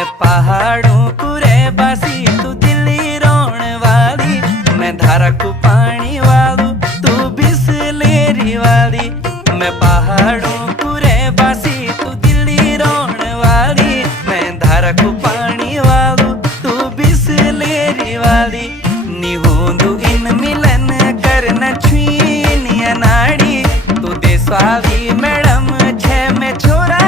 मैं पहाड़ों को रे बासी तू दिल्ली रोण वाली, मैं धारा को पानी वालू तू बिसलेरी वाली। मैं पहाड़ों को रे बासी तू दिल्ली रोण वाली, मैं धारा को पानी वालू तू बिसलेरी वाली। निहोंदू इन मिलन करना छुई नाड़ी तू देश वाली मैडम छे मैं छोरा